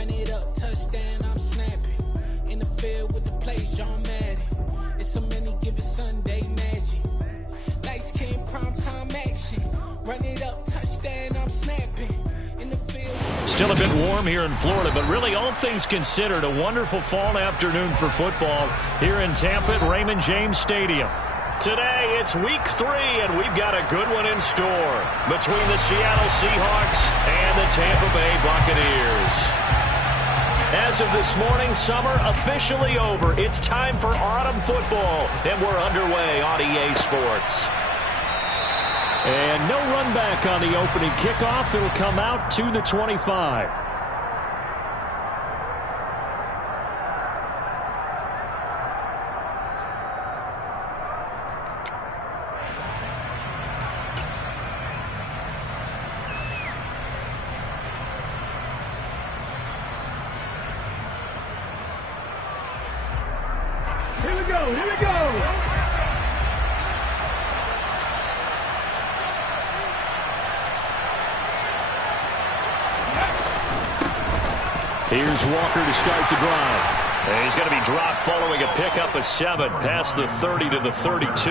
Run it up, touchdown, I'm snapping. In the field with the plays, John Madden. It's so many, give it Sunday magic. Lights came, prime time action. Run it up, touchdown, I'm snapping. In the field. Still a bit warm here in Florida, but really all things considered, a wonderful fall afternoon for football here in Tampa at Raymond James Stadium. Today, it's week 3, and we've got a good one in store between the Seattle Seahawks and the Tampa Bay Buccaneers. As of this morning, summer officially over. It's time for autumn football, and we're underway on EA Sports. And no run back on the opening kickoff. It'll come out to the 25. Here we go, here we go. Here's Walker to start the drive. And he's going to be dropped following a pickup of 7 past the 30 to the 32.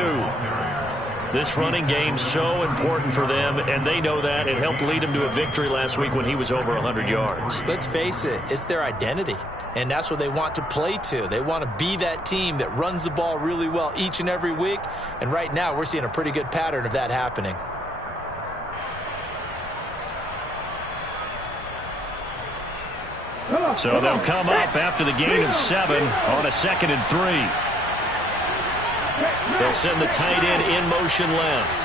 This running game so important for them, and they know that. It helped lead him to a victory last week when he was over 100 yards. Let's face it, it's their identity, and that's what they want to play to. They want to be that team that runs the ball really well each and every week, and right now we're seeing a pretty good pattern of that happening. So they'll come up after the gain of 7 on a 2nd and 3. They'll send the tight end in motion left.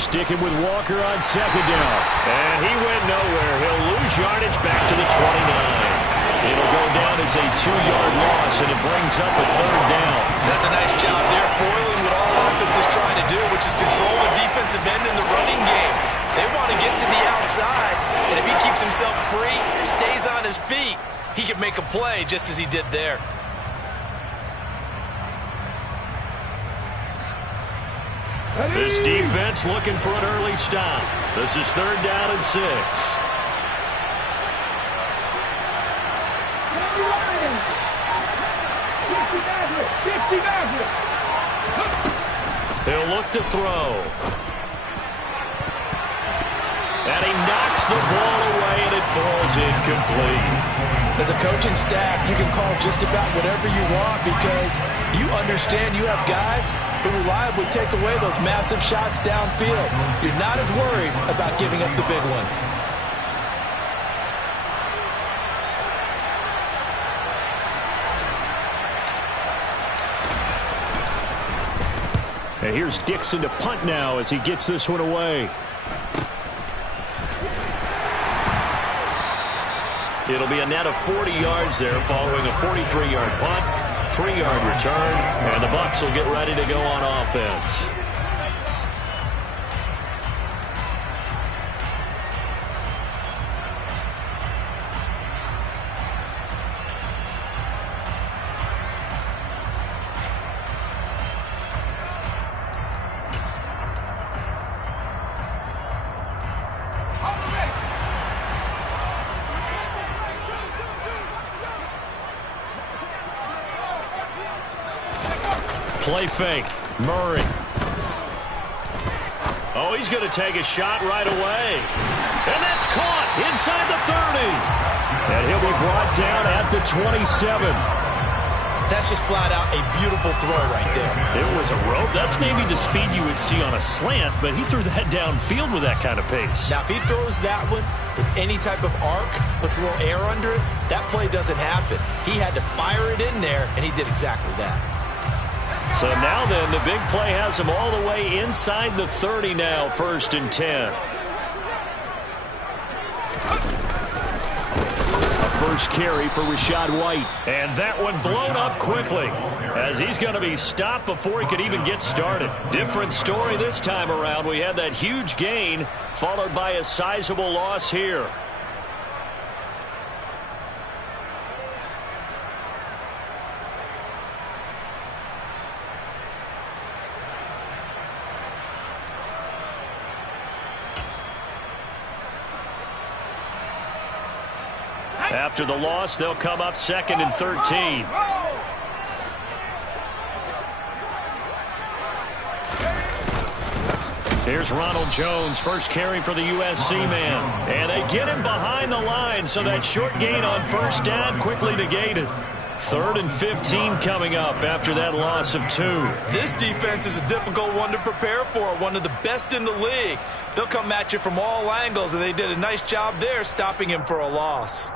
Sticking with Walker on 2nd down. And he went nowhere. He'll lose yardage back to the 29. It'll go down as a 2-yard loss, and it brings up a 3rd down. That's a nice job there, foiling what all offense is trying to do, which is control the defensive end in the running game. They want to get to the outside, and if he keeps himself free, stays on his feet, he can make a play just as he did there. This defense looking for an early stop. This is 3rd down and 6. He'll look to throw. And he knocks the ball away, and it falls incomplete. As a coaching staff, you can call just about whatever you want because you understand you have guys who reliably take away those massive shots downfield. You're not as worried about giving up the big one. And here's Dixon to punt now as he gets this one away. It'll be a net of 40 yards there following a 43-yard punt, 3-yard return, and the Bucs will get ready to go on offense. Play fake. Murray. Oh, he's going to take a shot right away. And that's caught inside the 30. And he'll be brought down at the 27. That's just flat out a beautiful throw right there. It was a rope. That's maybe the speed you would see on a slant, but he threw that downfield with that kind of pace. Now, if he throws that one with any type of arc, puts a little air under it, that play doesn't happen. He had to fire it in there, and he did exactly that. So now then, the big play has him all the way inside the 30 now, 1st and 10. A first carry for Rachaad White. And that one blown up quickly as he's going to be stopped before he could even get started. Different story this time around. We had that huge gain followed by a sizable loss here. After the loss, they'll come up 2nd and 13. Here's Ronald Jones, first carry for the USC man. And they get him behind the line, so that short gain on first down quickly negated. 3rd and 15 coming up after that loss of 2. This defense is a difficult one to prepare for, one of the best in the league. They'll come at you from all angles, and they did a nice job there stopping him for a loss.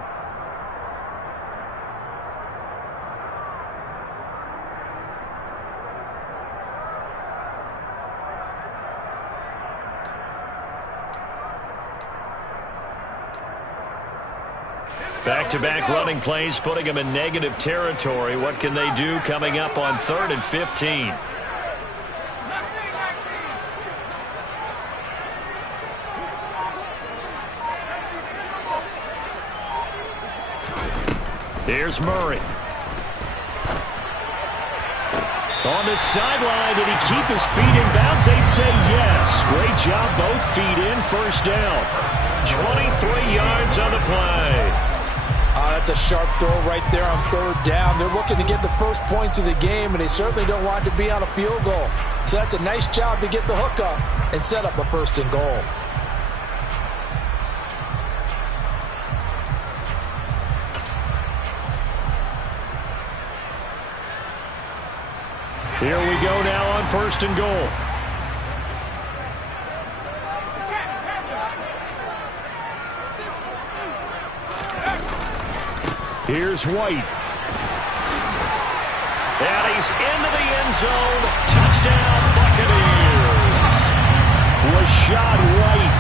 Back-to-back running plays putting them in negative territory. What can they do coming up on 3rd and 15? Here's Murray. On the sideline, did he keep his feet in bounds? They say yes. Great job, both feet in, first down. 23 yards on the play. That's a sharp throw right there on 3rd down. They're looking to get the first points of the game, and they certainly don't want to be on a field goal. So that's a nice job to get the hook up and set up a 1st and goal. Here we go now on 1st and goal. Here's White. And he's into the end zone. Touchdown, Buccaneers. Rashad White,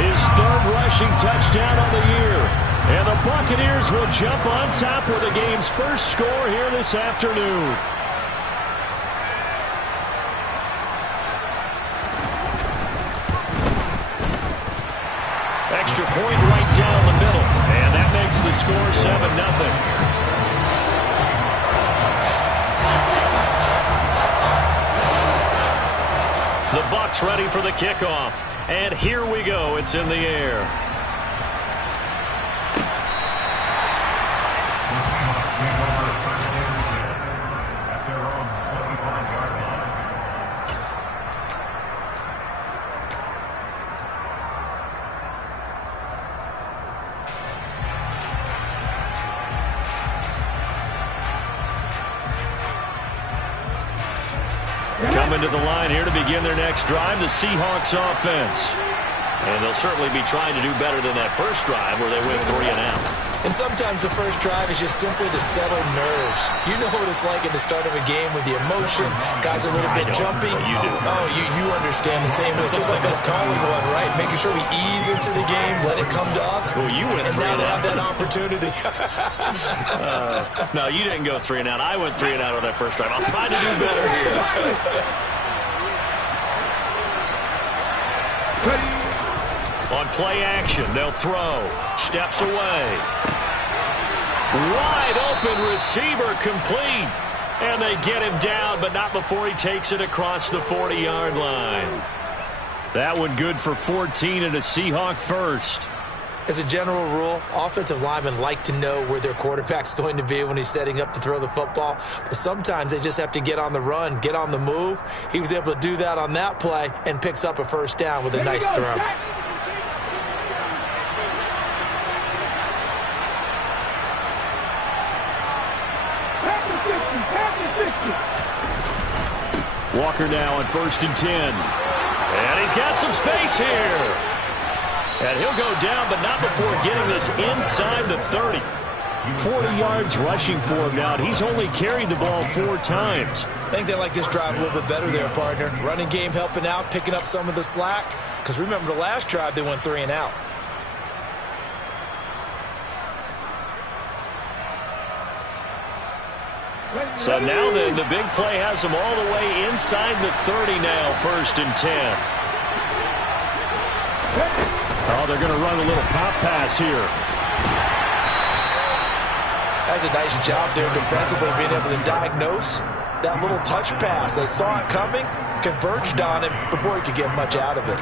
his 3rd rushing touchdown on the year. And the Buccaneers will jump on top with the game's first score here this afternoon. Extra point right down the middle. And that makes the score 7-0. The Bucs ready for the kickoff. And here we go. It's in the air. Coming to the line here to begin their next drive, the Seahawks offense. And they'll certainly be trying to do better than that first drive where they went 3 and out. And sometimes the first drive is just simply to settle nerves. You know what it's like at the start of a game with the emotion. Guys are a little bit jumpy. You do. Oh, you understand the same. It's just like us calling one, right? Making sure we ease into the game, let it come to us. Well, you went 3 and now and they out. have that opportunity. No, you didn't go 3 and out. I went 3 and out on that first drive. I'm trying to do better here. On play action, they'll throw. Steps away. Wide open receiver complete. And they get him down, but not before he takes it across the 40-yard line. That one good for 14 and a Seahawk first. As a general rule, offensive linemen like to know where their quarterback's going to be when he's setting up to throw the football. But sometimes they just have to get on the run, get on the move. He was able to do that on that play and picks up a first down with a nice throw. Walker now on 1st and 10. And he's got some space here. And he'll go down, but not before getting this inside the 30. 40 yards rushing for him now, and he's only carried the ball 4 times. I think they like this drive a little bit better there, partner. Running game helping out, picking up some of the slack. Because remember the last drive, they went 3 and out. So now then, the big play has them all the way inside the 30 now, 1st and 10. Oh, they're going to run a little pop pass here. That's a nice job there defensively, being able to diagnose that little touch pass. They saw it coming, converged on him before he could get much out of it.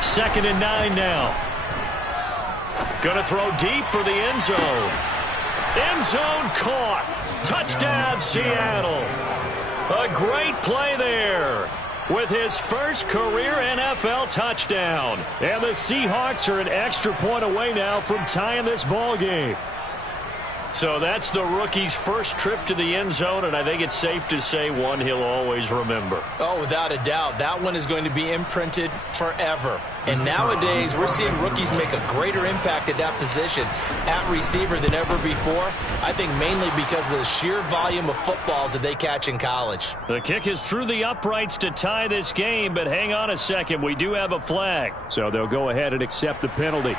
Second and 9 now. Gonna throw deep for the end zone. End zone caught. Touchdown, Seattle. A great play there with his first career NFL touchdown. And the Seahawks are an extra point away now from tying this ball game. So that's the rookie's first trip to the end zone, and I think it's safe to say one he'll always remember. Oh, without a doubt. That one is going to be imprinted forever. And nowadays, we're seeing rookies make a greater impact at that position at receiver than ever before. I think mainly because of the sheer volume of footballs that they catch in college. The kick is through the uprights to tie this game, but hang on a second. We do have a flag. So they'll go ahead and accept the penalty.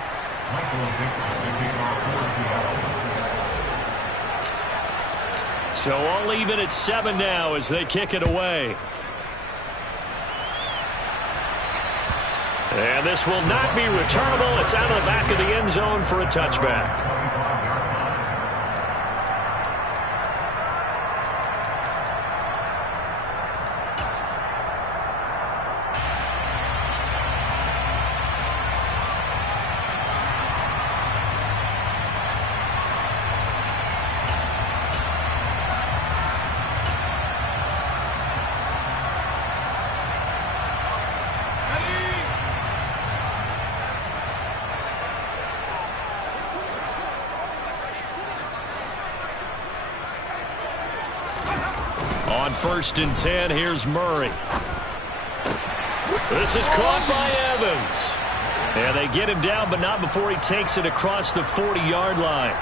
So all even at 7 now as they kick it away. And this will not be returnable. It's out of the back of the end zone for a touchback. On 1st and 10, here's Murray. This is caught by Evans. And they get him down, but not before he takes it across the 40-yard line.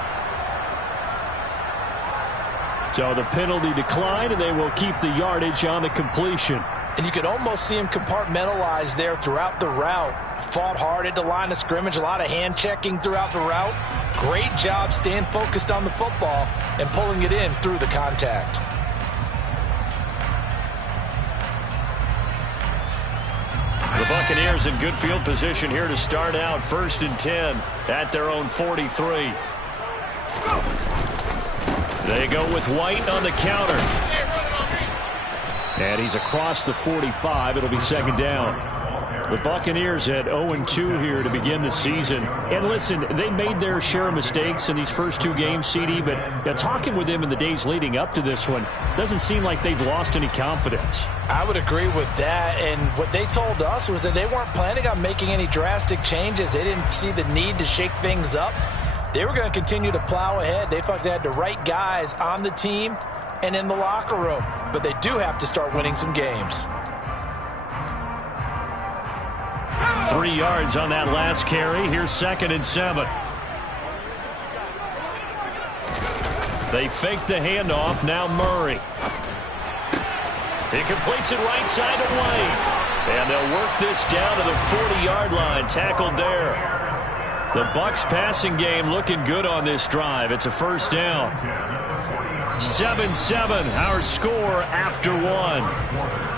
So the penalty declined, and they will keep the yardage on the completion. And you could almost see him compartmentalize there throughout the route. Fought hard at the line of scrimmage, a lot of hand checking throughout the route. Great job staying focused on the football and pulling it in through the contact. The Buccaneers in good field position here to start out 1st and 10 at their own 43. They go with White on the counter. And he's across the 45. It'll be 2nd down. The Buccaneers at 0-2 here to begin the season. And listen, they made their share of mistakes in these first 2 games, CD, but talking with them in the days leading up to this one, doesn't seem like they've lost any confidence. I would agree with that, and what they told us was that they weren't planning on making any drastic changes. They didn't see the need to shake things up. They were going to continue to plow ahead. They thought they had the right guys on the team and in the locker room, but they do have to start winning some games. 3 yards on that last carry. Here's 2nd and 7. They fake the handoff. Now Murray. He completes it right side to White. And they'll work this down to the 40-yard line. Tackled there. The Bucs passing game looking good on this drive. It's a 1st down. 7-7, our score after 1.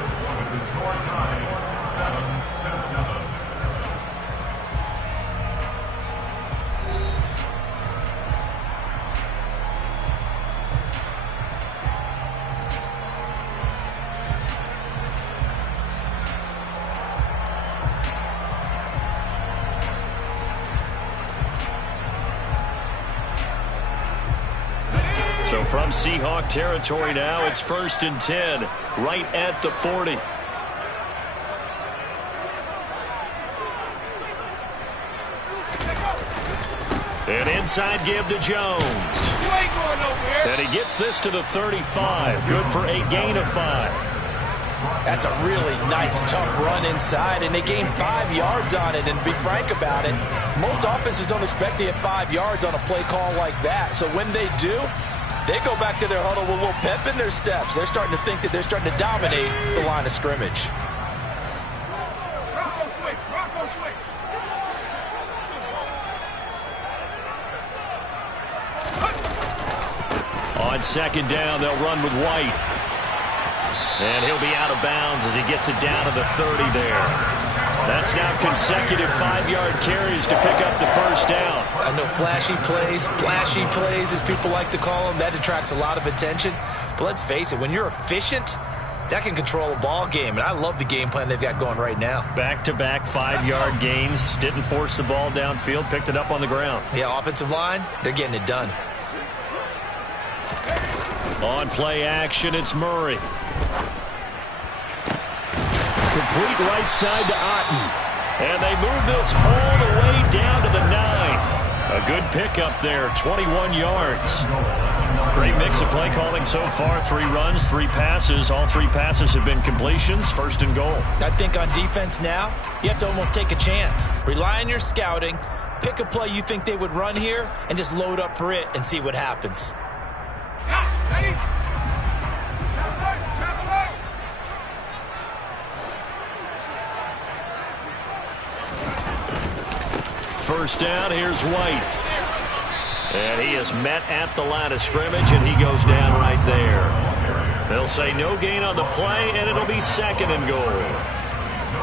So from Seahawk territory now, it's 1st and 10, right at the 40. An inside give to Jones. And he gets this to the 35. Good for a gain of 5. That's a really nice, tough run inside, and they gained 5 yards on it. And to be frank about it, most offenses don't expect to get 5 yards on a play call like that. So when they do, they go back to their huddle with a little pep in their steps. They're starting to think that they're starting to dominate the line of scrimmage. On 2nd down, they'll run with White. And he'll be out of bounds as he gets it down to the 30 there. That's now consecutive 5-yard carries to pick up the first down. I know flashy plays, as people like to call them, that attracts a lot of attention. But let's face it, when you're efficient, that can control a ball game. And I love the game plan they've got going right now. Back-to-back 5-yard gains. Didn't force the ball downfield. Picked it up on the ground. Yeah, offensive line, they're getting it done. On play action, it's Murray. Complete right side to Otten. And they move this all the way down to the 9. A good pickup there, 21 yards. Great mix of play calling so far. 3 runs, 3 passes. All 3 passes have been completions. First and goal. I think on defense now, you have to almost take a chance. Rely on your scouting. Pick a play you think they would run here and just load up for it and see what happens. First down, here's White. And he is met at the line of scrimmage, and he goes down right there. They'll say no gain on the play, and it'll be second and goal.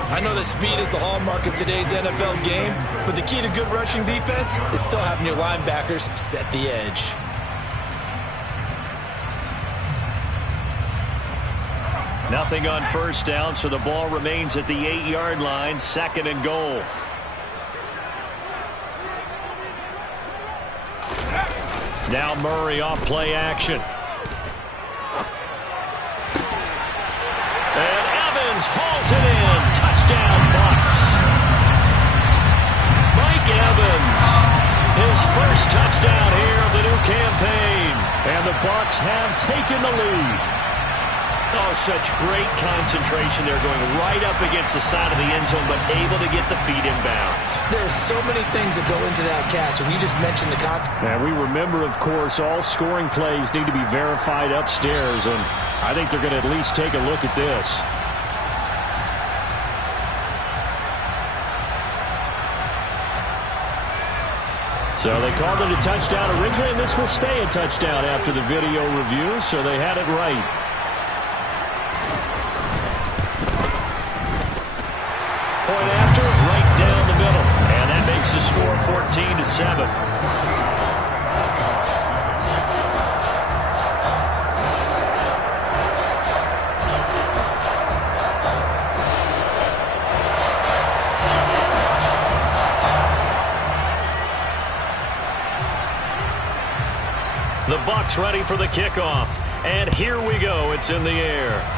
I know that speed is the hallmark of today's NFL game, but the key to good rushing defense is still having your linebackers set the edge. Nothing on first down, so the ball remains at the 8-yard line, second and goal. Now Murray off play action. And Evans hauls it in. Touchdown, Bucs. Mike Evans, his first touchdown here of the new campaign. And the Bucs have taken the lead. Oh, such great concentration there, going right up against the side of the end zone, but able to get the feet in bounds. There's so many things that go into that catch, and you just mentioned the concept. And we remember, of course, all scoring plays need to be verified upstairs, and I think they're going to at least take a look at this. So they called it a touchdown originally, and this will stay a touchdown after the video review, so they had it right. Point after, right down the middle. And that makes the score 14-7. The Bucs ready for the kickoff. And here we go. It's in the air.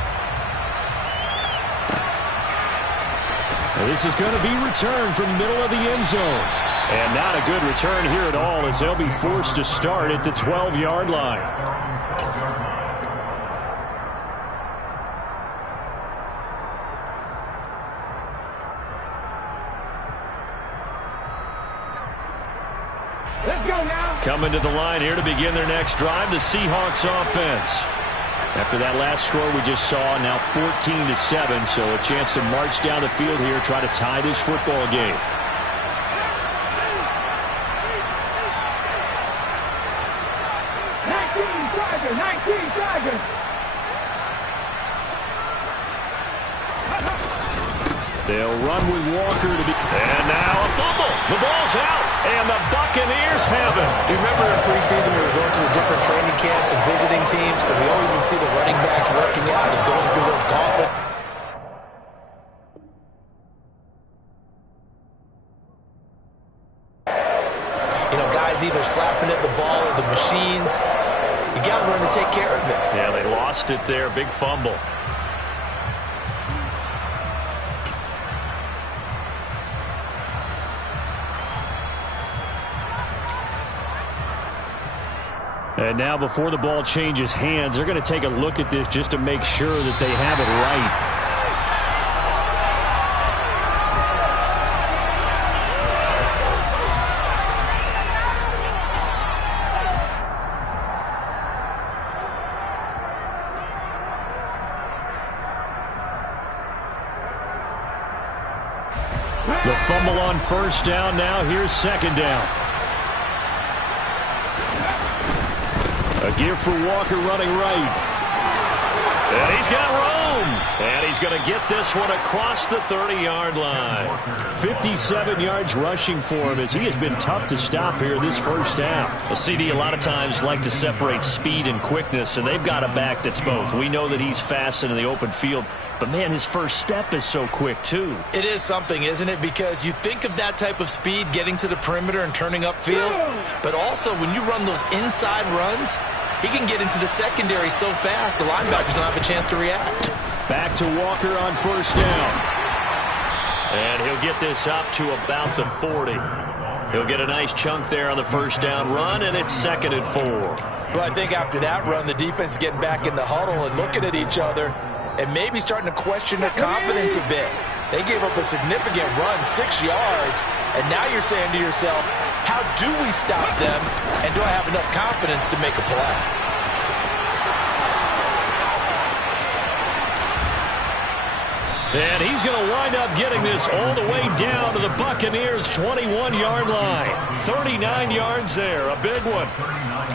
This is going to be returned from the middle of the end zone. And not a good return here at all, as they'll be forced to start at the 12-yard line. Let's go now. Coming to the line here to begin their next drive, the Seahawks offense. After that last score we just saw, now 14-7, so a chance to march down the field here, try to tie this football game. They'll run with Walker to be... And now a fumble. The ball's out, and the Buccaneers have it. Do you remember in preseason we were going to the different training camps and visiting teams, and we always would see the running backs working out and going through those gauntlets? You know, guys either slapping at the ball or the machines. You got to learn to take care of it. Yeah, they lost it there. Big fumble. And now before the ball changes hands, they're going to take a look at this just to make sure that they have it right. The fumble on first down. Now here's second down. A give for Walker running right. And he's got room. And he's going to get this one across the 30-yard line. 57 yards rushing for him as he has been tough to stop here this first half. The CD a lot of times like to separate speed and quickness, and they've got a back that's both. We know that he's fast in the open field, but, man, his first step is so quick, too. It is something, isn't it? Because you think of that type of speed getting to the perimeter and turning upfield, but also when you run those inside runs, he can get into the secondary so fast the linebackers don't have a chance to react. Back to Walker on first down. And he'll get this up to about the 40. He'll get a nice chunk there on the first down run, and it's 2nd and 4. Well, I think after that run, the defense is getting back in the huddle and looking at each other and maybe starting to question their confidence a bit. They gave up a significant run, 6 yards, and now you're saying to yourself, how do we stop them, and do I have enough confidence to make a play? And he's going to wind up getting this all the way down to the Buccaneers' 21-yard line. 39 yards there, a big one.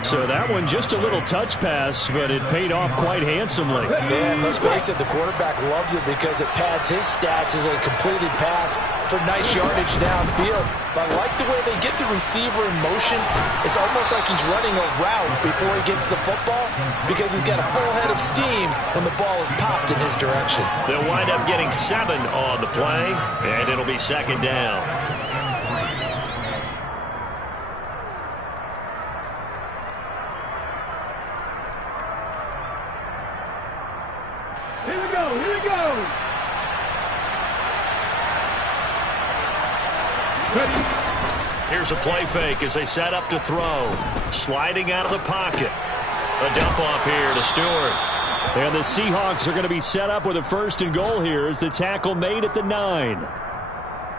So that one just a little touch pass, but it paid off quite handsomely. Man, let's face it, the quarterback loves it because it pads his stats as a completed pass for nice yardage downfield. But I like the way they get the receiver in motion. It's almost like he's running a route before he gets the football because he's got a full head of steam when the ball is popped in his direction. They'll wind up getting 7 on the play, and it'll be 2nd down. Here we go, here we go. Here's a play fake as they set up to throw. Sliding out of the pocket. A dump off here to Stewart. And the Seahawks are going to be set up with a 1st and goal here as the tackle made at the 9.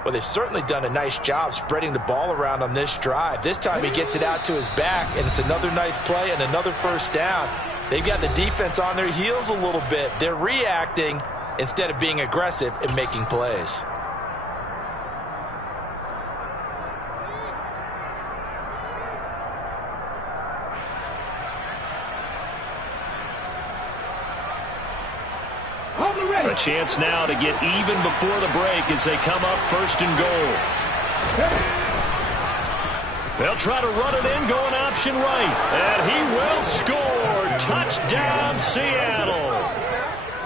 Well, they've certainly done a nice job spreading the ball around on this drive. This time he gets it out to his back, and it's another nice play and another first down. They've got the defense on their heels a little bit. They're reacting instead of being aggressive and making plays. A chance now to get even before the break as they come up 1st and goal. They'll try to run it in, going option right. And he will score. Touchdown, Seattle.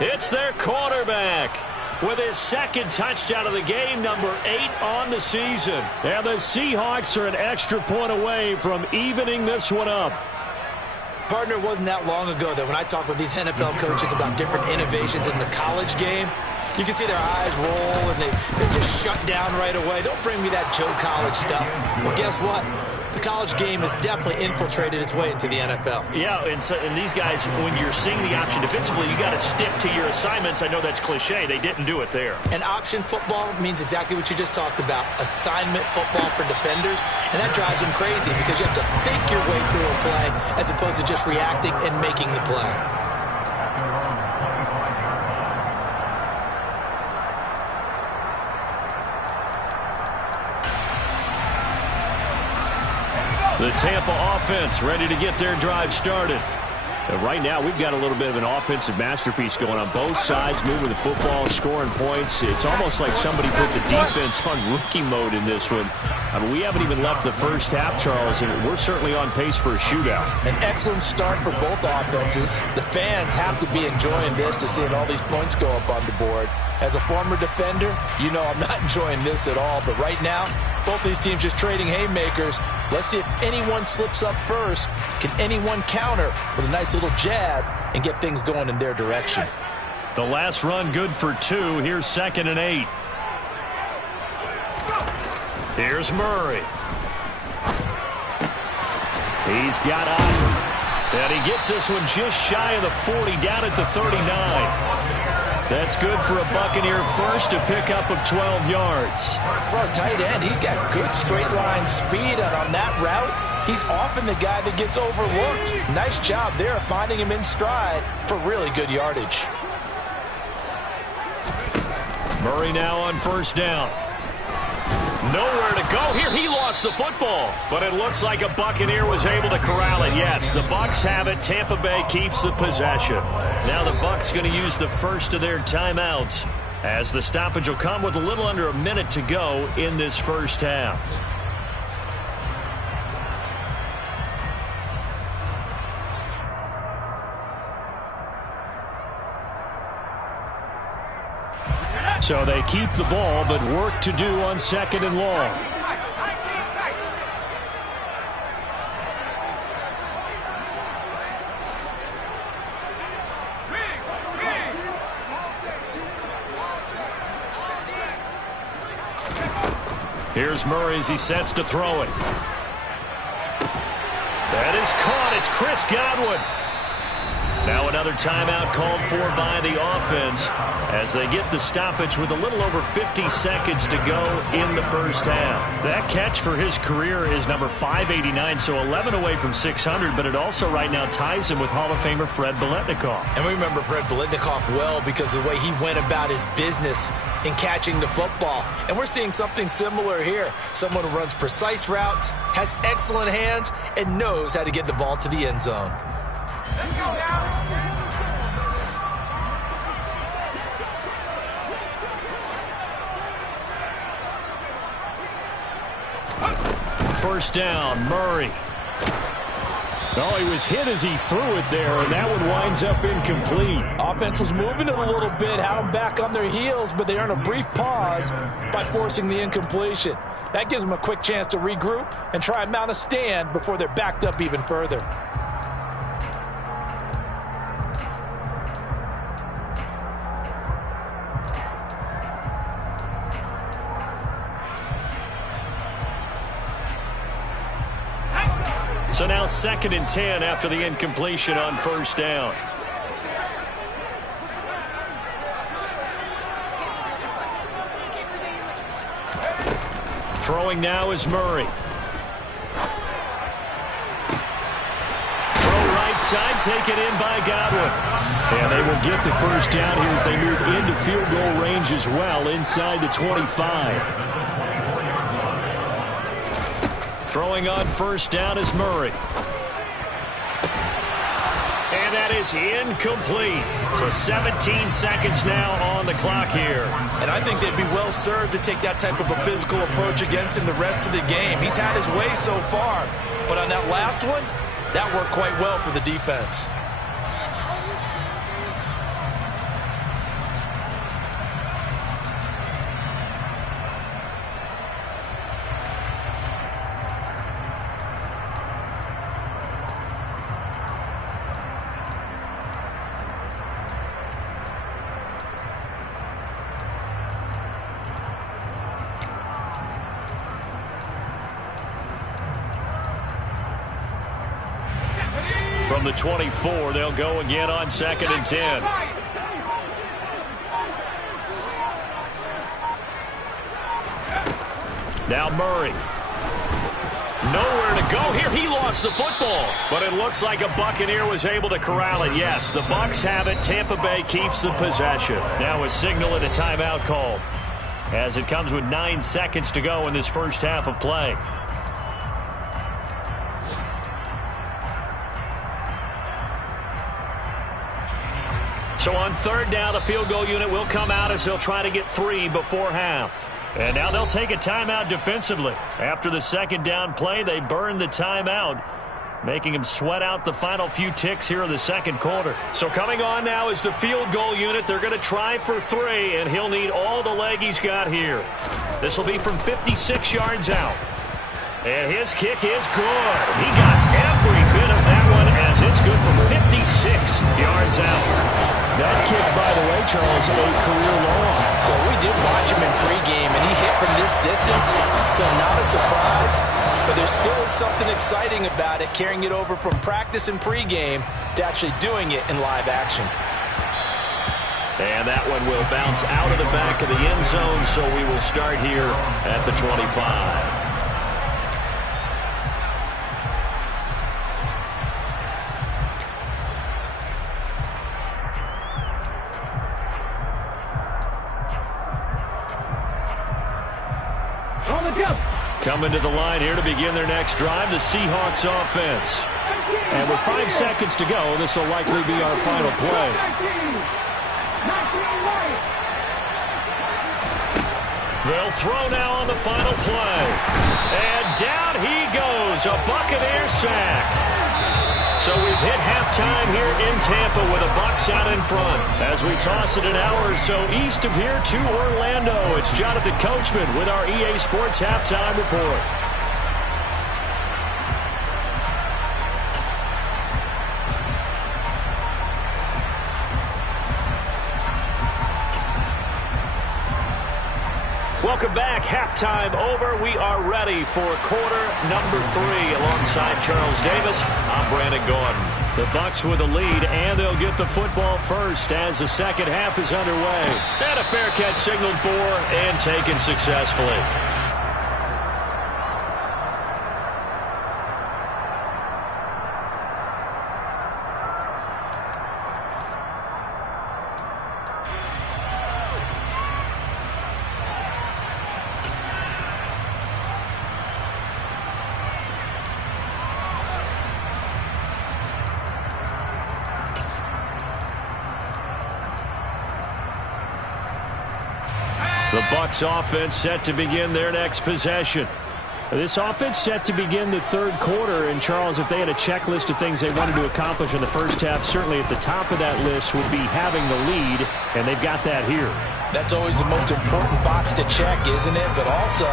It's their quarterback with his 2nd touchdown of the game, number 8 on the season. And the Seahawks are an extra point away from evening this one up. Partner, it wasn't that long ago that when I talk with these NFL coaches about different innovations in the college game, you can see their eyes roll and they just shut down right away. Don't bring me that Joe College stuff. Well, guess what? The college game has definitely infiltrated its way into the NFL. Yeah, and these guys, when you're seeing the option defensively, you got to stick to your assignments. I know that's cliche. They didn't do it there. And option football means exactly what you just talked about, assignment football for defenders, and that drives them crazy because you have to think your way through a play as opposed to just reacting and making the play. The Tampa offense ready to get their drive started. Right now, we've got a little bit of an offensive masterpiece going on both sides, moving the football, scoring points. It's almost like somebody put the defense on rookie mode in this one. I mean, we haven't even left the first half, Charles, and we're certainly on pace for a shootout. An excellent start for both offenses. The fans have to be enjoying this to seeing all these points go up on the board. As a former defender, you know I'm not enjoying this at all. But right now, both these teams just trading haymakers. Let's see if anyone slips up first. Can anyone counter with a nice little jab and get things going in their direction? The last run good for 2. Here's 2nd and 8. Here's Murray. He's got up. And he gets this one just shy of the 40, down at the 39. That's good for a Buccaneer first, a pickup of 12 yards. For a tight end, he's got good straight line speed, and on that route, he's often the guy that gets overlooked. Nice job there of finding him in stride for really good yardage. Murray now on 1st down. Nowhere to go here. He lost the football. But it looks like a Buccaneer was able to corral it. Yes, the Bucs have it. Tampa Bay keeps the possession. Now the Bucs going to use the first of their timeouts, as the stoppage will come with a little under a minute to go in this first half. So they keep the ball, but work to do on 2nd and long. Here's Murray as he sets to throw it. That is caught. It's Chris Godwin. Now another timeout called for by the offense as they get the stoppage with a little over 50 seconds to go in the first half. That catch for his career is number 589, so 11 away from 600, but it also right now ties him with Hall of Famer Fred Biletnikoff. And we remember Fred Biletnikoff well because of the way he went about his business in catching the football. And we're seeing something similar here. Someone who runs precise routes, has excellent hands, and knows how to get the ball to the end zone. Let's go now. First down, Murray. Oh, he was hit as he threw it there, and that one winds up incomplete. Offense was moving it a little bit, had them back on their heels, but they earned a brief pause by forcing the incompletion. That gives them a quick chance to regroup and try and mount a stand before they're backed up even further. So now 2nd and 10 after the incompletion on first down. Throwing now is Murray. Throw right side, taken in by Godwin. And they will get the first down here as they move into field goal range as well, inside the 25. Throwing on first down is Murray. And that is incomplete. So 17 seconds now on the clock here. And I think they'd be well served to take that type of a physical approach against him the rest of the game. He's had his way so far, but on that last one, that worked quite well for the defense. From the 24, they'll go again on 2nd and 10. Now Murray. Nowhere to go here. He lost the football. But it looks like a Buccaneer was able to corral it. Yes, the Bucs have it. Tampa Bay keeps the possession. Now a signal and a timeout called, as it comes with 9 seconds to go in this first half of play. So on third down, the field goal unit will come out as they'll try to get 3 before half. And now they'll take a timeout defensively. After the second down play, they burn the timeout, making him sweat out the final few ticks here in the second quarter. So coming on now is the field goal unit. They're going to try for 3, and he'll need all the leg he's got here. This will be from 56 yards out. And his kick is good. He got every bit of that one, as it's good from 56 yards out. That kick, by the way, Charles, a career long. Well, we did watch him in pregame, and he hit from this distance, so not a surprise. But there still is something exciting about it, carrying it over from practice and pregame to actually doing it in live action. And that one will bounce out of the back of the end zone, so we will start here at the 25. Coming to the line here to begin their next drive, the Seahawks offense. And with 5 seconds to go, this will likely be our final play. They'll throw now on the final play. And down he goes, a Buccaneer sack. So we've hit halftime here in Tampa with the Bucs out in front. As we toss it an hour or so east of here to Orlando, it's Jonathan Coachman with our EA Sports Halftime Report. Welcome back. Halftime over. We are ready for quarter number 3. Alongside Charles Davis, I'm Brandon Gordon. The Bucs with the lead, and they'll get the football first as the second half is underway. And a fair catch signaled for and taken successfully. The Bucs offense set to begin their next possession. This offense set to begin the third quarter. And, Charles, if they had a checklist of things they wanted to accomplish in the first half, certainly at the top of that list would be having the lead, and they've got that here. That's always the most important box to check, isn't it? But also,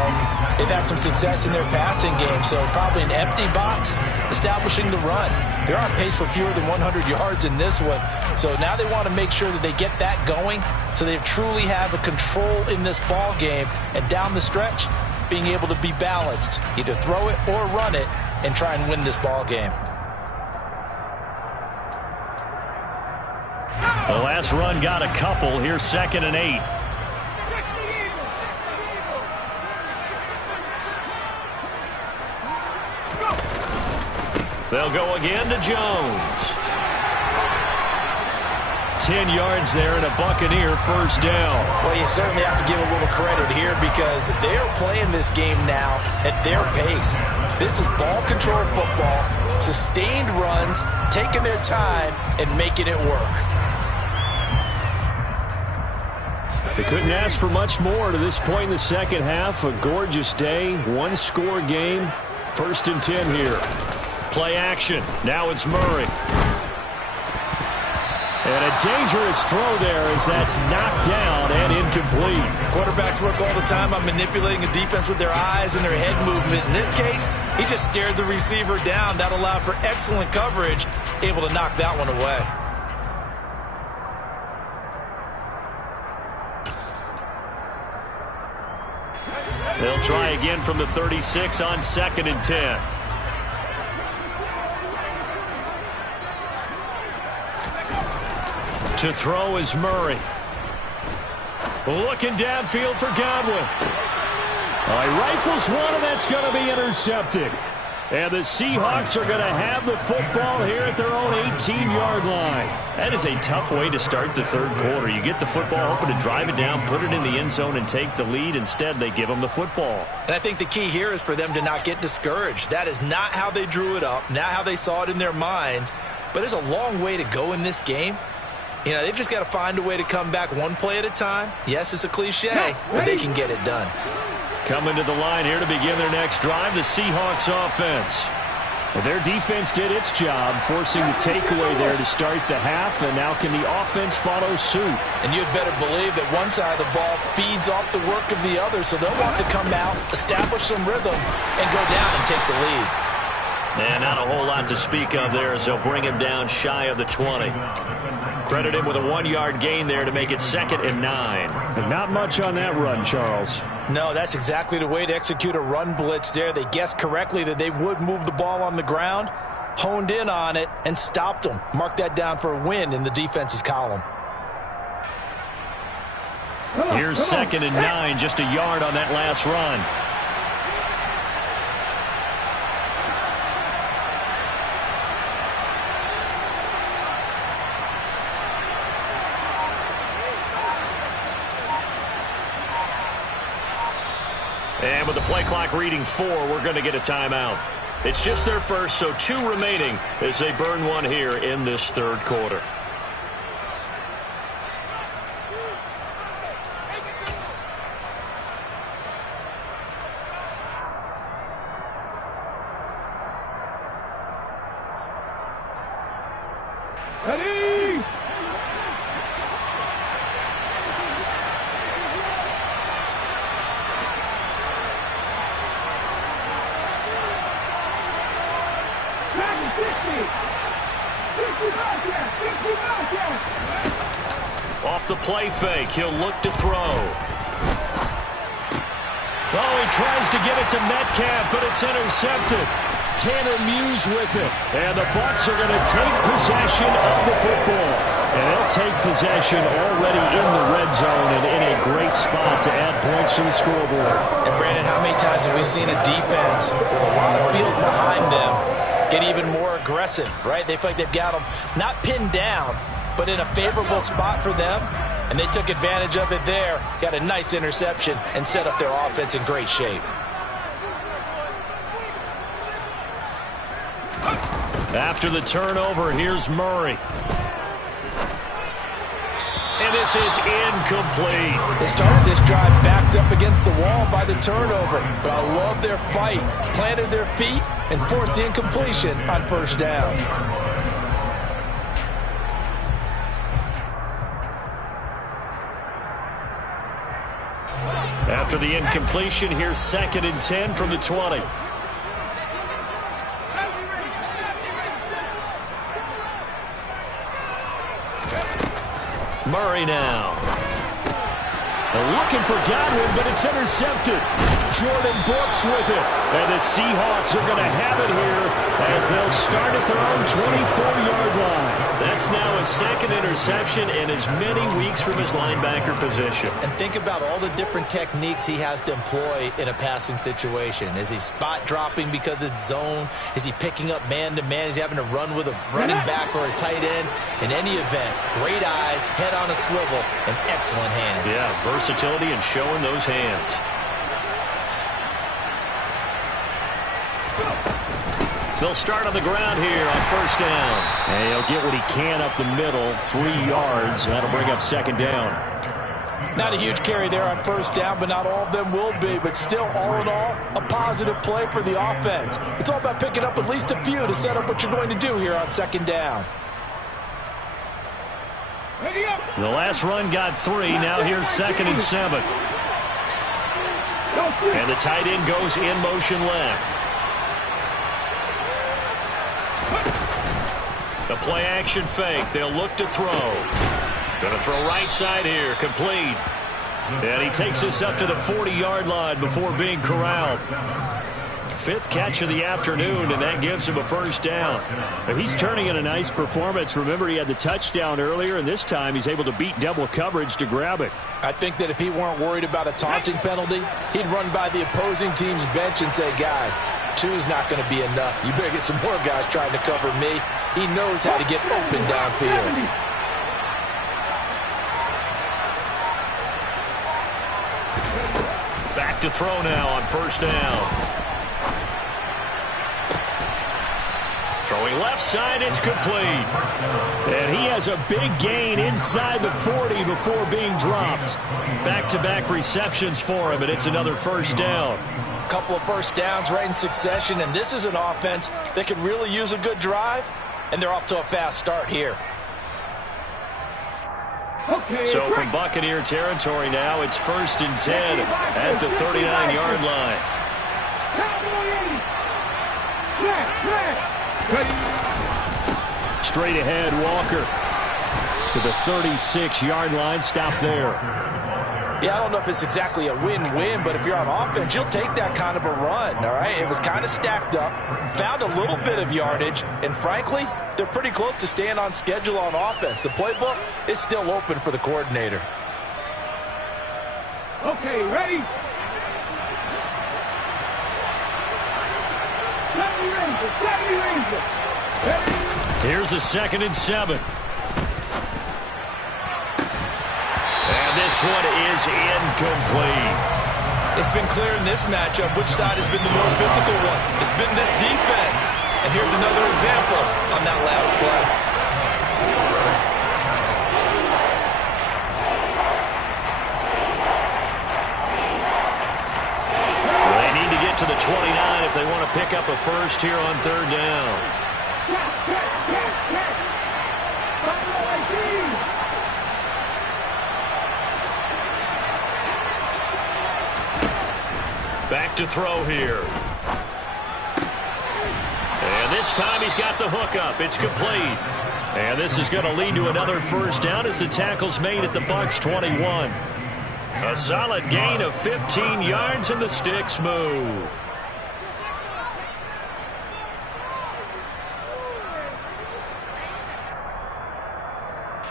they've had some success in their passing game, so probably an empty box, establishing the run. They're on pace for fewer than 100 yards in this one, so now they want to make sure that they get that going so they truly have a control in this ball game, and down the stretch, being able to be balanced, either throw it or run it, and try and win this ball game. The last run got a couple. Here's 2nd and 8. They'll go again to Jones. 10 yards there and a Buccaneer first down. Well, you certainly have to give a little credit here because they are playing this game now at their pace. This is ball control football, sustained runs, taking their time and making it work. They couldn't ask for much more to this point in the second half. A gorgeous day, one-score game. 1st and 10 here. Play action. Now it's Murray. And a dangerous throw there as that's knocked down and incomplete. Quarterbacks work all the time on manipulating a defense with their eyes and their head movement. In this case, he just stared the receiver down. That allowed for excellent coverage, able to knock that one away. They'll try again from the 36 on 2nd and 10. To throw is Murray. Looking downfield for Godwin. He rifles one, and that's going to be intercepted. And the Seahawks are going to have the football here at their own 18-yard line. That is a tough way to start the third quarter. You get the football, hoping to drive it down, put it in the end zone, and take the lead. Instead, they give them the football. And I think the key here is for them to not get discouraged. That is not how they drew it up, not how they saw it in their minds. But there's a long way to go in this game. You know, they've just got to find a way to come back one play at a time. Yes, it's a cliche, but they can get it done. Coming to the line here to begin their next drive, the Seahawks offense. Well, their defense did its job, forcing the takeaway there to start the half, and now can the offense follow suit? And you'd better believe that one side of the ball feeds off the work of the other, so they'll want to come out, establish some rhythm, and go down and take the lead. And not a whole lot to speak of there as they'll bring him down shy of the 20. Credit him with a 1-yard gain there to make it 2nd and 9. And not much on that run, Charles. No, that's exactly the way to execute a run blitz there. They guessed correctly that they would move the ball on the ground, honed in on it, and stopped them. Mark that down for a win in the defense's column. Here's 2nd and 9, just a yard on that last run. And with the play clock reading 4, we're going to get a timeout. It's just their first, so 2 remaining as they burn one here in this third quarter. Ready? Off the play fake, he'll look to throw. Oh, he tries to get it to Metcalf, but it's intercepted. Tanner Muse with it. And the Bucs are going to take possession of the football. And they'll take possession already in the red zone and in a great spot to add points to the scoreboard. And Brandon, how many times have we seen a defense with a lot of field behind them get even more aggressive, right? They feel like they've got them not pinned down, but in a favorable spot for them. And they took advantage of it there. Got a nice interception and set up their offense in great shape. After the turnover, here's Murray. And this is incomplete. They started this drive backed up against the wall by the turnover, but I love their fight. Planted their feet and forced the incompletion on first down. After the incompletion, here's 2nd and 10 from the 20. Murray now. They're looking for Godwin, but it's intercepted. Jordan Brooks with it. And the Seahawks are going to have it here as they'll start at their own 24-yard line. That's now his 2nd interception in as many weeks from his linebacker position. And think about all the different techniques he has to employ in a passing situation. Is he spot dropping because it's zone? Is he picking up man-to-man? Is he having to run with a running back or a tight end? In any event, great eyes, head on a swivel, and excellent hands. Yeah, versatility and showing those hands. They'll start on the ground here on first down. And he'll get what he can up the middle, 3 yards. That'll bring up 2nd down. Not a huge carry there on first down, but not all of them will be. But still, all in all, a positive play for the offense. It's all about picking up at least a few to set up what you're going to do here on 2nd down. The last run got 3. Now here's 2nd and 7. And the tight end goes in motion left. The play action fake. They'll look to throw. Going to throw right side here. Complete. And he takes this up to the 40-yard line before being corralled. 5th catch of the afternoon, and that gives him a first down. He's turning in a nice performance. Remember, he had the touchdown earlier, and this time he's able to beat double coverage to grab it. I think that if he weren't worried about a taunting penalty, he'd run by the opposing team's bench and say, guys, 2's not going to be enough. You better get some more guys trying to cover me. He knows how to get open downfield. Back to throw now on first down. Throwing left side, it's complete. And he has a big gain inside the 40 before being dropped. Back-to-back receptions for him, and it's another first down. A couple of first downs right in succession, and this is an offense that could really use a good drive, and they're off to a fast start here. So from Buccaneer territory now, it's 1st and 10 at the 39-yard line. Straight ahead, Walker to the 36-yard line. Stop there. Yeah, I don't know if it's exactly a win-win, but if you're on offense, you'll take that kind of a run, all right? It was kind of stacked up, found a little bit of yardage, and frankly, they're pretty close to staying on schedule on offense. The playbook is still open for the coordinator. Okay, ready? Here's a 2nd and 7. And this one is incomplete. It's been clear in this matchup which side has been the more physical one. It's been this defense. And here's another example on that last play. They need to get to the 29 if they want to pick up a first here on third down. Back to throw here. And this time he's got the hook up. It's complete. And this is going to lead to another first down as the tackle's made at the Bucs 21. A solid gain of 15 yards and the sticks move.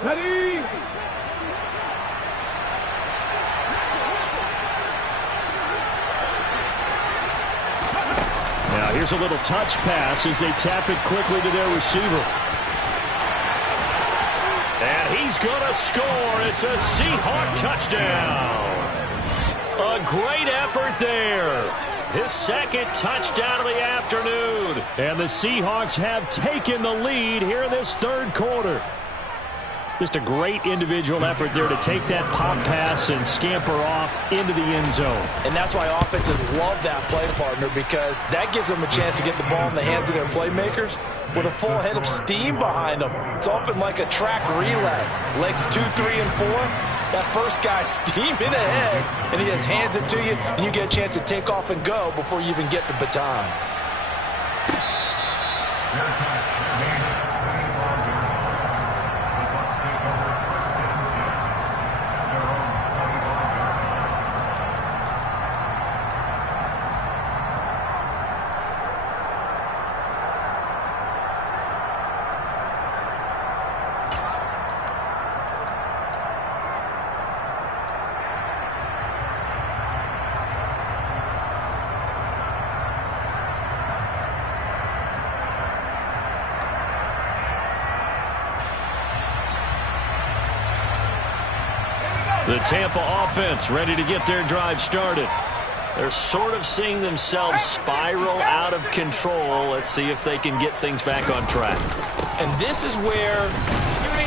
Ready? Now here's a little touch pass as they tap it quickly to their receiver. And he's going to score. It's a Seahawk touchdown. A great effort there. His second touchdown of the afternoon. And the Seahawks have taken the lead here in this third quarter. Just a great individual effort there to take that pop pass and scamper off into the end zone. And that's why offenses love that play, partner, because that gives them a chance to get the ball in the hands of their playmakers with a full head of steam behind them. It's often like a track relay. Legs 2, 3, and 4. That first guy's steaming ahead, and he just hands it to you, and you get a chance to take off and go before you even get the baton. The Tampa offense ready to get their drive started. They're sort of seeing themselves spiral out of control. Let's see if they can get things back on track. And this is where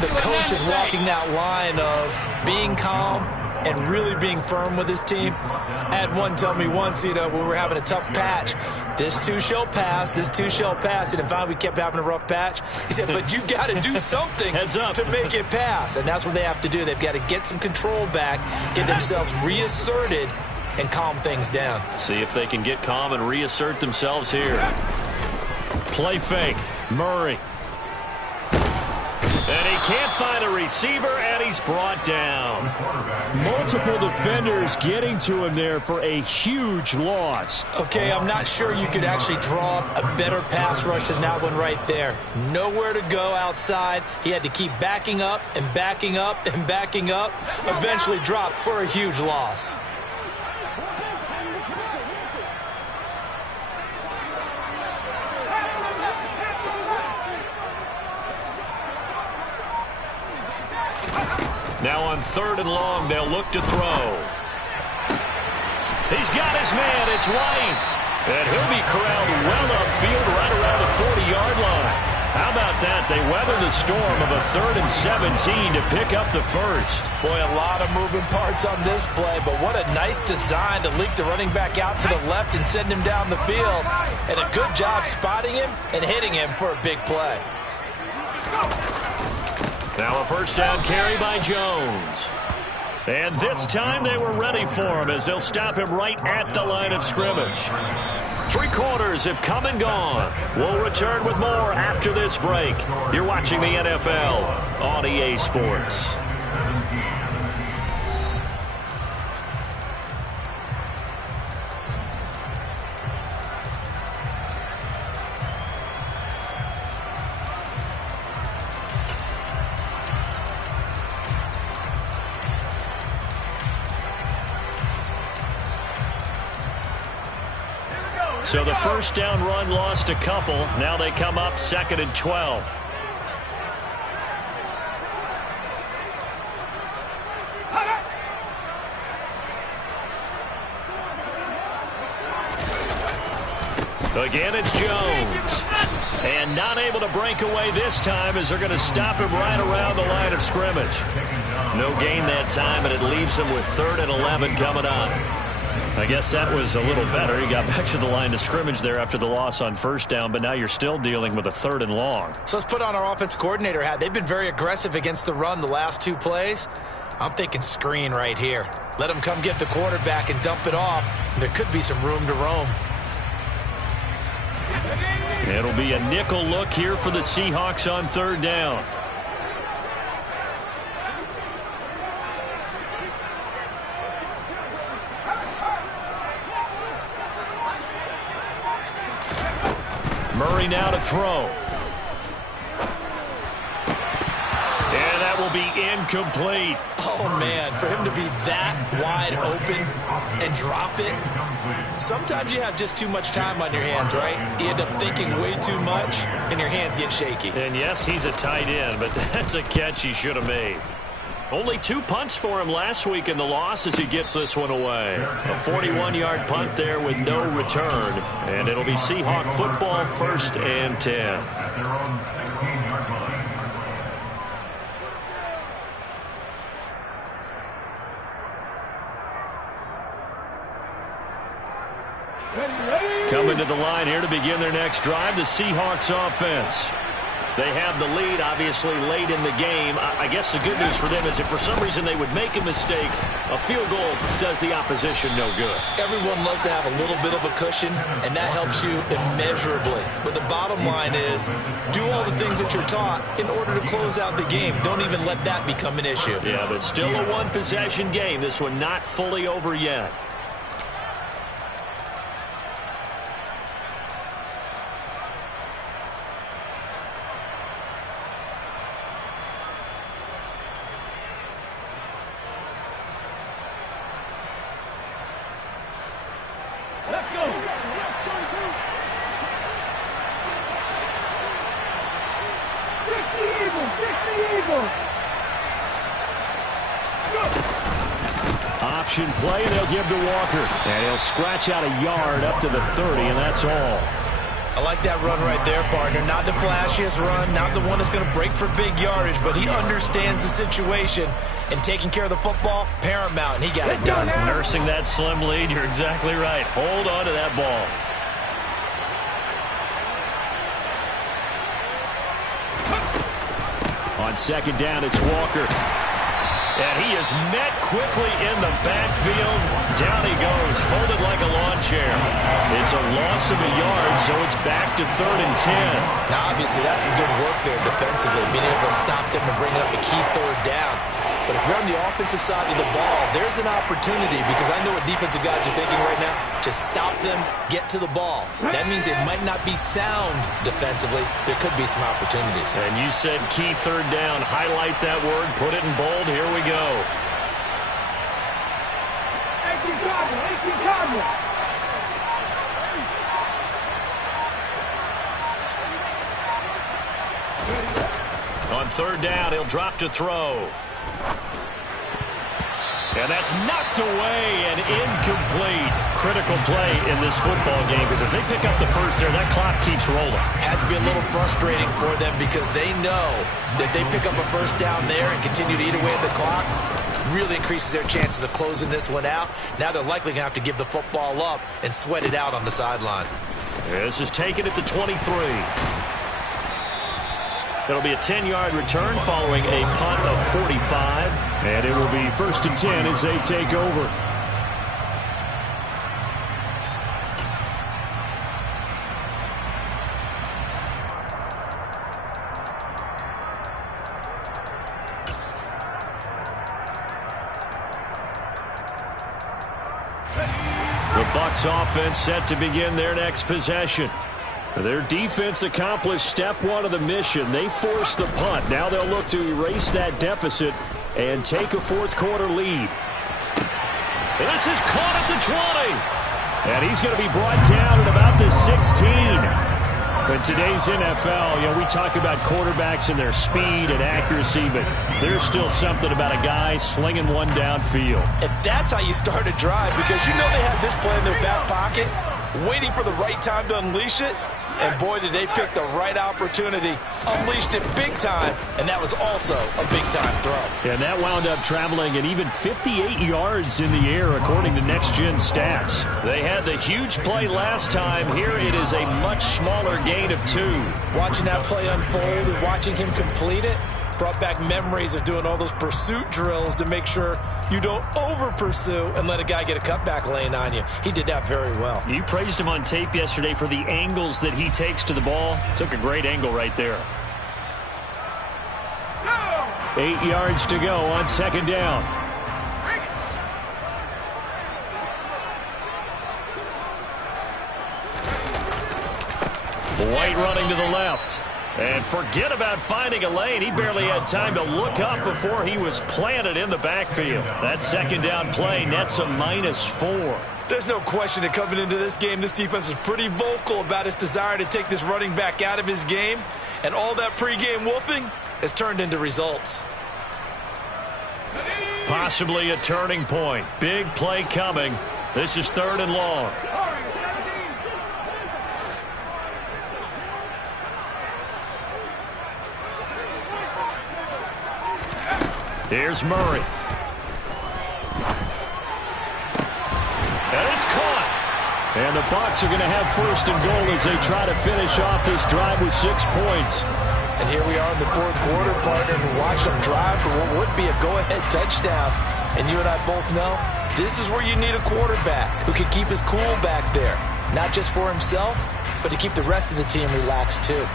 the coach is walking that line of being calm and really being firm with his team. I had one tell me once, when we were having a tough patch, this too shall pass, this too shall pass. And finally we kept having a rough patch. He said, but you've got to do something to make it pass. And that's what they have to do. They've got to get some control back, get themselves reasserted, and calm things down. See if they can get calm and reassert themselves here. Play fake. Murray. And he can't find a receiver, and he's brought down. Multiple defenders getting to him there for a huge loss. Okay, I'm not sure you could actually draw up a better pass rush than that one right there. Nowhere to go outside. He had to keep backing up and backing up and backing up. Eventually dropped for a huge loss. Now on 3rd and long, they'll look to throw. He's got his man. It's White. And he'll be corralled well upfield right around the 40-yard line. How about that? They weather the storm of a 3rd and 17 to pick up the first. Boy, a lot of moving parts on this play, but what a nice design to leak the running back out to the left and send him down the field. And a good job spotting him and hitting him for a big play. Now a first down carry by Jones. And this time they were ready for him as they'll stop him right at the line of scrimmage. 3 quarters have come and gone. We'll return with more after this break. You're watching the NFL on EA Sports. So the first down run lost a couple. Now they come up 2nd and 12. Again, it's Jones. And not able to break away this time as they're going to stop him right around the line of scrimmage. No gain that time, and it leaves him with 3rd and 11 coming on. I guess that was a little better. He got back to the line of scrimmage there after the loss on 1st down, but now you're still dealing with a 3rd and long. So let's put on our offense coordinator hat. They've been very aggressive against the run the last 2 plays. I'm thinking screen right here. Let him come get the quarterback and dump it off. There could be some room to roam. It'll be a nickel look here for the Seahawks on 3rd down. Murray now to throw. And that will be incomplete. Oh, man, for him to be that wide open and drop it. Sometimes you have just too much time on your hands, right? You end up thinking way too much, and your hands get shaky. And, yes, he's a tight end, but that's a catch he should have made. Only 2 punts for him last week in the loss as he gets this one away. A 41-yard punt there with no return. And it'll be Seahawk football, 1st and 10. Coming to the line here to begin their next drive, the Seahawks offense. They have the lead, obviously, late in the game. I guess the good news for them is if for some reason they would make a mistake, a field goal does the opposition no good. Everyone loves to have a little bit of a cushion, and that helps you immeasurably. But the bottom line is, do all the things that you're taught in order to close out the game. Don't even let that become an issue. Yeah, but still a one-possession game. This one not fully over yet. Option play, and they'll give to Walker. And he'll scratch out a yard up to the 30, and that's all. I like that run right there, partner. Not the flashiest run, not the one that's going to break for big yardage, but he understands the situation, and taking care of the football, paramount, and he got it done. Nursing that slim lead, you're exactly right. Hold on to that ball. On 2nd down, it's Walker. And he is met quickly in the backfield. Down he goes, folded like a lawn chair. It's a loss of a yard, so it's back to 3rd and 10. Now, obviously, that's some good work there defensively, being able to stop them and bring up a key 3rd down. But if you're on the offensive side of the ball, there's an opportunity, because I know what defensive guys are thinking right now. Just stop them, get to the ball. That means they might not be sound defensively. There could be some opportunities. And you said key 3rd down. Highlight that word, put it in bold. Here we go. On 3rd down, he'll drop to throw. And that's knocked away and incomplete. Critical play in this football game, because if they pick up the first there, that clock keeps rolling. Has to be a little frustrating for them, because they know that they pick up a 1st down there and continue to eat away at the clock, really increases their chances of closing this one out. Now they're likely going to have to give the football up and sweat it out on the sideline. This is taken at the 23. It'll be a 10-yard return following a punt of 45. And it will be 1st and 10 as they take over. The Bucs offense set to begin their next possession. Their defense accomplished step 1 of the mission. They forced the punt. Now they'll look to erase that deficit and take a 4th quarter lead. This is caught at the 20. And he's going to be brought down at about the 16. In today's NFL, we talk about quarterbacks and their speed and accuracy, but there's still something about a guy slinging one downfield. And that's how you start a drive, because you know they have this play in their back pocket. waiting for the right time to unleash it. And boy, did they pick the right opportunity. Unleashed it big time, and that was also a big-time throw. And that wound up traveling an even 58 yards in the air, according to Next Gen Stats. They had the huge play last time. Here it is a much smaller gain of 2. Watching that play unfold and watching him complete it brought back memories of doing all those pursuit drills to make sure you don't over-pursue and let a guy get a cutback lane on you. He did that very well. You praised him on tape yesterday for the angles that he takes to the ball. Took a great angle right there. 8 yards to go on second down. White running to the left. And forget about finding a lane. He barely had time to look up before he was planted in the backfield. That second down play nets a -4. There's no question that coming into this game, this defense was pretty vocal about its desire to take this running back out of his game. And all that pregame wolfing has turned into results. Possibly a turning point. Big play coming. This is 3rd and long. Here's Murray. And it's caught. And the Bucs are going to have 1st and goal as they try to finish off this drive with 6 points. And here we are in the 4th quarter, partner, and watch them drive for what would be a go-ahead touchdown. And you and I both know this is where you need a quarterback who can keep his cool back there. Not just for himself, but to keep the rest of the team relaxed too.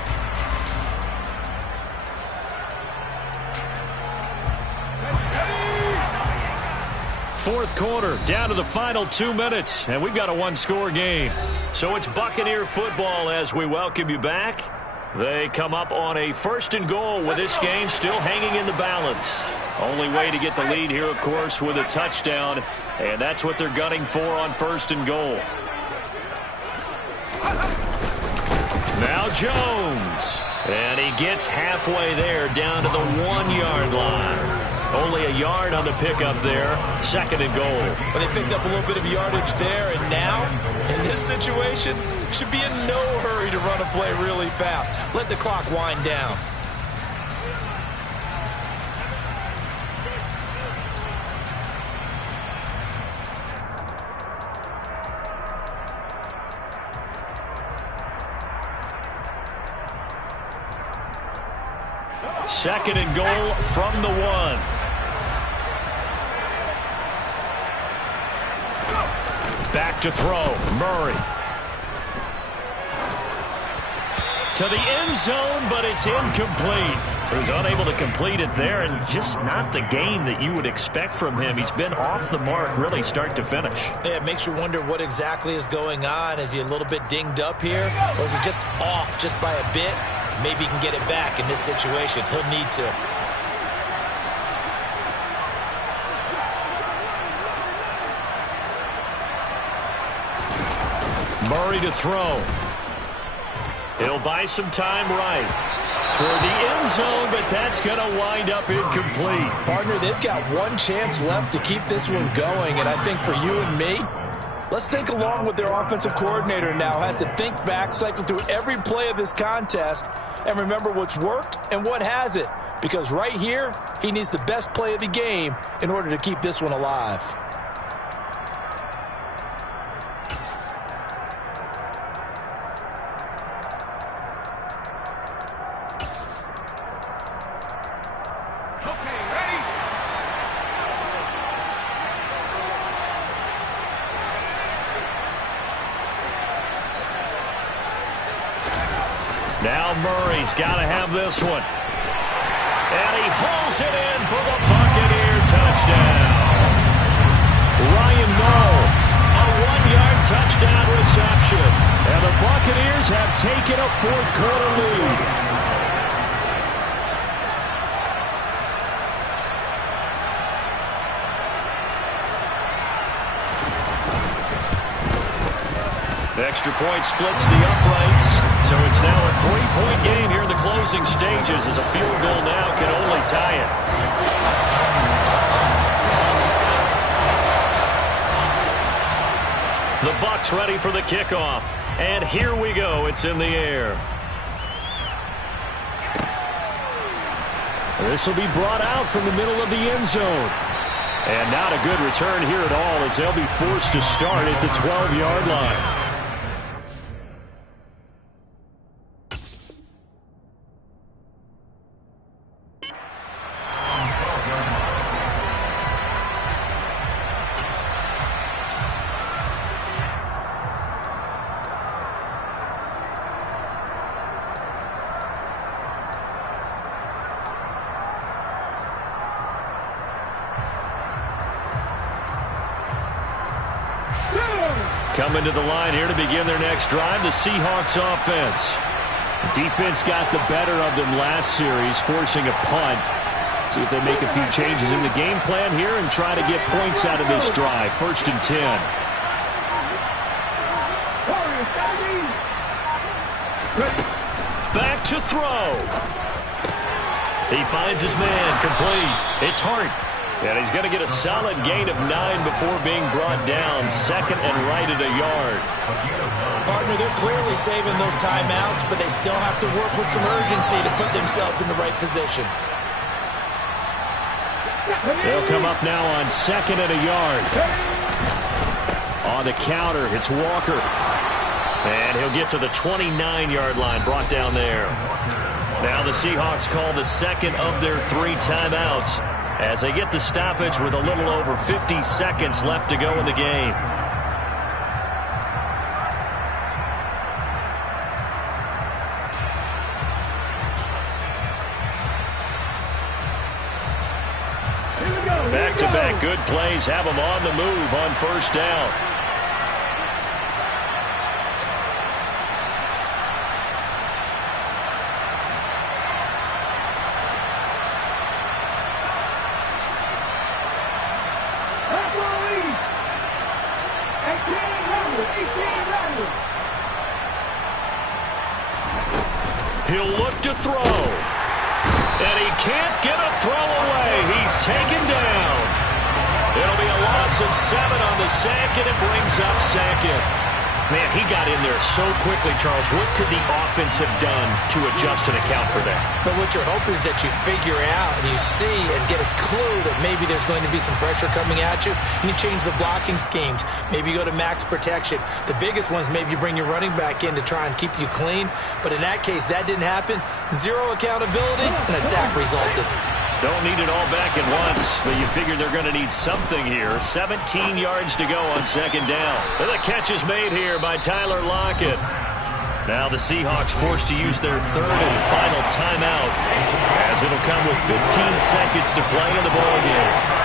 Fourth quarter, down to the final 2 minutes, and we've got a 1-score game. So it's Buccaneer football as we welcome you back. They come up on a 1st and goal with this game still hanging in the balance. Only way to get the lead here, of course, with a touchdown, and that's what they're gunning for on 1st and goal. Now Jones, and he gets halfway there down to the 1-yard line. Only a yard on the pickup there. 2nd and goal. But they picked up a little bit of yardage there, and now, in this situation, should be in no hurry to run a play really fast. Let the clock wind down. Second and goal from the 1. Back to throw. Murray. To the end zone, but it's incomplete. So he's unable to complete it there, and just not the game that you would expect from him. He's been off the mark really start to finish. Yeah, it makes you wonder what exactly is going on. Is he a little bit dinged up here, or is he just off just by a bit? Maybe he can get it back in this situation. He'll need to. Murray to throw. He'll buy some time right toward the end zone, but that's going to wind up incomplete. Partner, they've got one chance left to keep this one going, and I think for you and me, let's think along with their offensive coordinator now. Has to think back, cycle through every play of this contest, and remember what's worked and what hasn't. Because right here, he needs the best play of the game in order to keep this one alive. Now Murray's got to have this one. And he hauls it in for the Buccaneer touchdown. Ryan Knoll, a 1-yard touchdown reception. And the Buccaneers have taken a 4th quarter lead. The extra point splits the uprights, so it's now a 3-point game here in the closing stages as a field goal now can only tie it. The Bucs ready for the kickoff. And here we go. It's in the air. This will be brought out from the middle of the end zone. And not a good return here at all as they'll be forced to start at the 12-yard line. Coming to the line here to begin their next drive, the Seahawks offense. The defense got the better of them last series, forcing a punt. See if they make a few changes in the game plan here and try to get points out of this drive. 1st and 10. Back to throw. He finds his man, complete. It's Hart. And he's going to get a solid gain of 9 before being brought down. 2nd and right at a yard. Partner, they're clearly saving those timeouts, but they still have to work with some urgency to put themselves in the right position. They'll come up now on 2nd and a yard. On the counter, it's Walker. And he'll get to the 29-yard line, brought down there. Now the Seahawks call the second of their 3 timeouts as they get the stoppage with a little over 50 seconds left to go in the game. Back-to-back good plays have them on the move on 1st down. He'll look to throw. And he can't get a throw away. He's taken down. It'll be a loss of 7 on the sack, and it brings up 2nd. Man, he got in there so quickly, Charles. What could the offense have done to adjust and account for that? But what you're hoping is that you figure out and you see and get a clue that maybe there's going to be some pressure coming at you, and you change the blocking schemes. Maybe you go to max protection. The biggest ones, maybe you bring your running back in to try and keep you clean. But in that case, that didn't happen. 0 accountability, and a sack resulted. Don't need it all back at once, but you figure they're going to need something here. 17 yards to go on 2nd down. And the catch is made here by Tyler Lockett. Now the Seahawks forced to use their 3rd and final timeout, as it'll come with 15 seconds to play in the ballgame.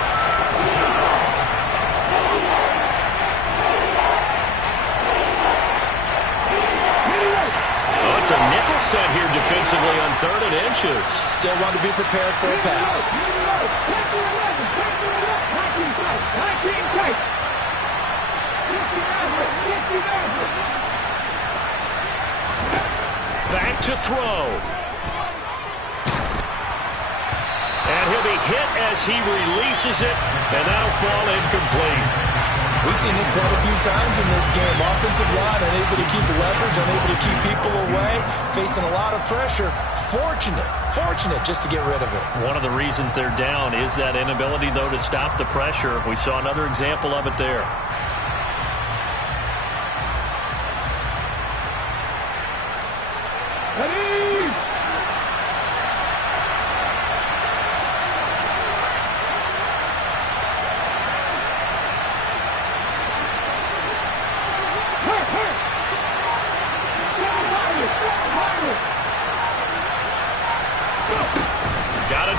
It's a nickel set here defensively on 3rd and inches. Still want to be prepared for a pass. Back to throw. And he'll be hit as he releases it, and that'll fall incomplete. We've seen this quite a few times in this game. Offensive line unable to keep leverage, unable to keep people away, facing a lot of pressure. Fortunate just to get rid of it. One of the reasons they're down is that inability, though, to stop the pressure. We saw another example of it there.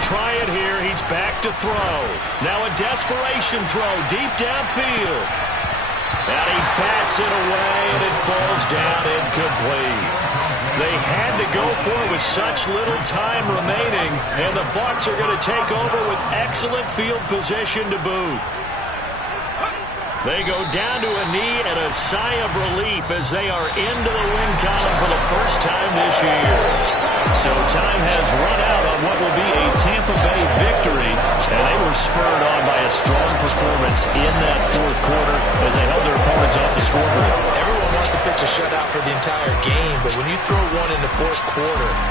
Try it here. He's back to throw. Now a desperation throw deep downfield. And he bats it away, and it falls down incomplete. They had to go for it with such little time remaining, and the Bucs are going to take over with excellent field position to boot. They go down to a knee and a sigh of relief as they are into the win column for the first time this year. So time has run out on what will be a Tampa Bay victory, and they were spurred on by a strong performance in that 4th quarter as they held their opponents off the scoreboard. pitch a shutout for the entire game, but when you throw one in the fourth quarter,